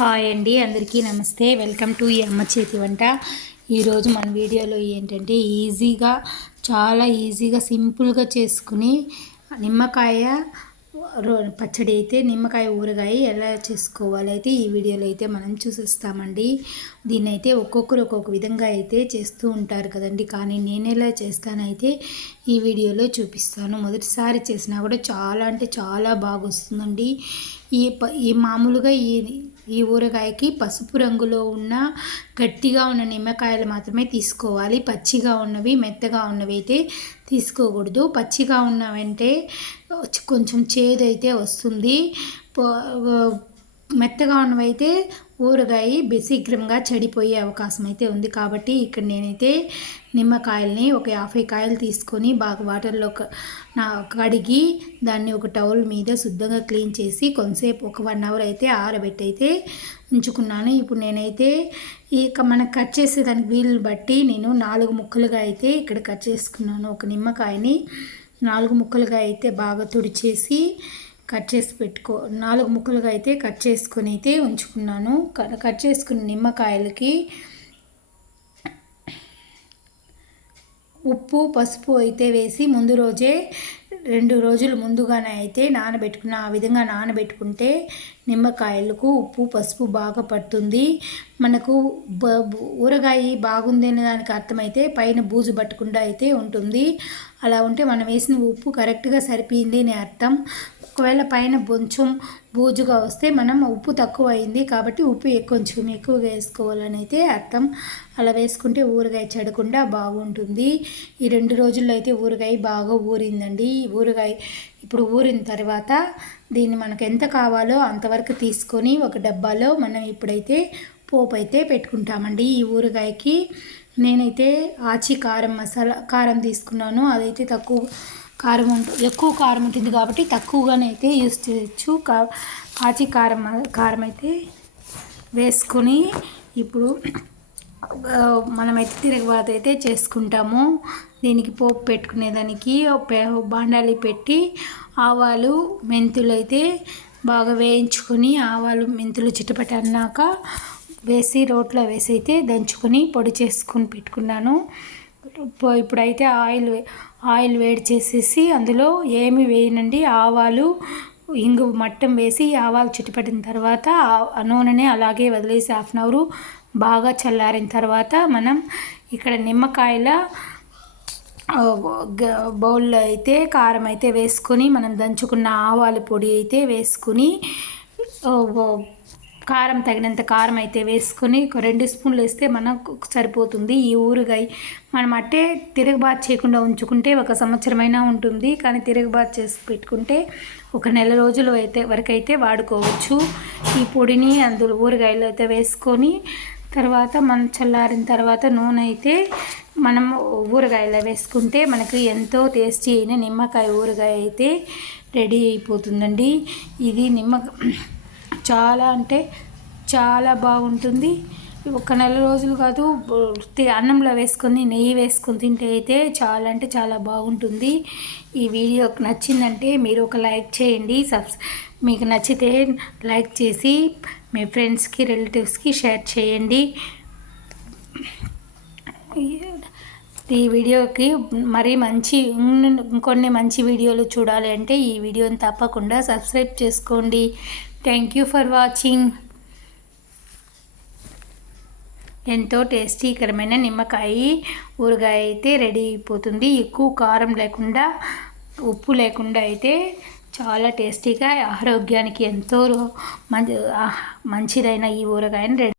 Hi అండి అందరికీ నమస్తే. వెల్కమ్ టు ఈ అమ్మ చేతి వంట. ఈరోజు మన వీడియోలో ఏంటంటే ఈజీగా చాలా ఈజీగా సింపుల్గా చేసుకుని నిమ్మకాయ రో పచ్చడి అయితే నిమ్మకాయ ఊరగాయ ఎలా చేసుకోవాలి అయితే ఈ వీడియోలో అయితే మనం చూసిస్తామండి. దీన్ని అయితే ఒక్కొక్కరు ఒక్కొక్క విధంగా అయితే చేస్తూ ఉంటారు కదండి. కానీ నేను ఎలా చేస్తానైతే ఈ వీడియోలో చూపిస్తాను. మొదటిసారి చేసినా కూడా చాలా అంటే చాలా బాగా వస్తుందండి ఈ ఈ మామూలుగా ఈ ఈ ఊరగాయకి పసుపు రంగులో ఉన్న గట్టిగా ఉన్న నిమ్మకాయలు మాత్రమే తీసుకోవాలి. పచ్చిగా ఉన్నవి మెత్తగా ఉన్నవి అయితే తీసుకోకూడదు. పచ్చిగా ఉన్నవంటే కొంచెం చేదు అయితే వస్తుంది మెత్తగా ఉన్నవైతే ఊరగాయ శీఘ్రంగా చెడిపోయే అవకాశం అయితే ఉంది. కాబట్టి ఇక్కడ నేనైతే నిమ్మకాయల్ని ఒక యాభై కాయలు తీసుకొని బాగా వాటర్లో నా కడిగి దాన్ని ఒక టవల్ మీద శుద్ధంగా క్లీన్ చేసి కొంతసేపు ఒక వన్ అవర్ అయితే ఆరబెట్టి అయితే ఉంచుకున్నాను. ఇప్పుడు నేనైతే ఇక మనకు కట్ చేసే దానికి వీలు బట్టి నేను నాలుగు ముక్కలుగా అయితే ఇక్కడ కట్ చేసుకున్నాను. ఒక నిమ్మకాయని నాలుగు ముక్కలుగా అయితే బాగా తుడిచేసి కట్ చేసి పెట్టుకో నాలుగు ముక్కలుగా అయితే కట్ చేసుకొని అయితే ఉంచుకున్నాను. కట్ చేసుకున్న నిమ్మకాయలకి ఉప్పు పసుపు అయితే వేసి ముందు రోజే రెండు రోజులు ముందుగానే అయితే నానబెట్టుకున్న ఆ విధంగా నానబెట్టుకుంటే నిమ్మకాయలకు ఉప్పు పసుపు బాగా పడుతుంది. మనకు ఊరగాయ బాగుంది అనే దానికి అర్థమైతే పైన బూజు పట్టకుండా అయితే ఉంటుంది. అలా ఉంటే మనం వేసిన ఉప్పు కరెక్ట్గా సరిపోయింది అని అర్థం. ఒకవేళ పైన కొంచెం బూజుగా వస్తే మనం ఉప్పు తక్కువ అయింది కాబట్టి ఉప్పు కొంచెం ఎక్కువగా వేసుకోవాలని అయితే అర్థం. అలా వేసుకుంటే ఊరగాయ చెడకుండా బాగుంటుంది. ఈ రెండు రోజుల్లో అయితే ఊరగాయ బాగా ఊరిందండి. ఈ ఊరగాయ ఇప్పుడు ఊరిన తర్వాత దీన్ని మనకు ఎంత కావాలో అంతవరకు తీసుకొని ఒక డబ్బాలో మనం ఇప్పుడైతే పోపు అయితే పెట్టుకుంటామండి. ఈ ఊరగాయకి నేనైతే ఆచి కారం మసాలా కారం తీసుకున్నాను. అదైతే తక్కువ కారం ఉంటుంది ఎక్కువ కారం ఉంటుంది కాబట్టి తక్కువగానే అయితే యూస్ చేయొచ్చు. కా కాచి కారం కారం అయితే వేసుకొని ఇప్పుడు మనమైతే తిరగబాత అయితే చేసుకుంటాము. దీనికి పోపు పెట్టుకునేదానికి బాండాలి పెట్టి ఆవాలు మెంతులు అయితే బాగా వేయించుకొని ఆవాలు మెంతులు చిట్టపట్టి అన్నాక వేసి రోట్లో వేసి అయితే దంచుకొని పొడి చేసుకొని పెట్టుకున్నాను. ఇప్పుడైతే ఆయిల్ ఆయిల్ వేడి చేసేసి అందులో ఏమి వేయనండి? ఆవాలు ఇంగు మట్టం వేసి ఆవాలు చుట్టుపట్టిన తర్వాత ఆ నూనెని అలాగే వదిలేసి హాఫ్ అన్ అవరు బాగా చల్లారిన తర్వాత మనం ఇక్కడ నిమ్మకాయల బౌల్లో అయితే కారం అయితే వేసుకొని మనం దంచుకున్న ఆవాల పొడి అయితే వేసుకుని కారం తగినంత కారం అయితే వేసుకొని రెండు స్పూన్లు వేస్తే మనకు సరిపోతుంది. ఈ ఊరగాయ మనం అట్టే తిరగబాత్ చేయకుండా ఉంచుకుంటే ఒక సంవత్సరమైనా ఉంటుంది. కానీ తిరగబాత్ చేసి పెట్టుకుంటే ఒక నెల రోజులు అయితే వరకైతే వాడుకోవచ్చు. ఈ పొడిని అందులో ఊరగాయలు అయితే వేసుకొని తర్వాత మనం చల్లారిన తర్వాత నూనె అయితే మనం ఊరగాయలో వేసుకుంటే మనకి ఎంతో టేస్టీ అయిన నిమ్మకాయ ఊరగాయ అయితే రెడీ అయిపోతుందండి. ఇది నిమ్మ చాలా అంటే చాలా బాగుంటుంది. ఒక నెల రోజులు కాదు అన్నంలో వేసుకొని నెయ్యి వేసుకొని తింటే అయితే చాలా అంటే చాలా బాగుంటుంది. ఈ వీడియో నచ్చిందంటే మీరు ఒక లైక్ చేయండి సబ్స్ మీకు నచ్చితే లైక్ చేసి మీ ఫ్రెండ్స్కి రిలేటివ్స్కి షేర్ చేయండి. ఈ వీడియోకి మరీ మంచి ఇంకొన్ని మంచి వీడియోలు చూడాలి అంటే ఈ వీడియోని తప్పకుండా సబ్స్క్రైబ్ చేసుకోండి. థ్యాంక్ యూ ఫర్ వాచింగ్ ఎంతో టేస్టీకరమైన నిమ్మకాయ ఊరగాయ అయితే రెడీ అయిపోతుంది. ఎక్కువ కారం లేకుండా ఉప్పు లేకుండా అయితే చాలా టేస్టీగా ఆరోగ్యానికి ఎంతో మంచి మంచిదైన ఈ ఊరగాయని రెడీ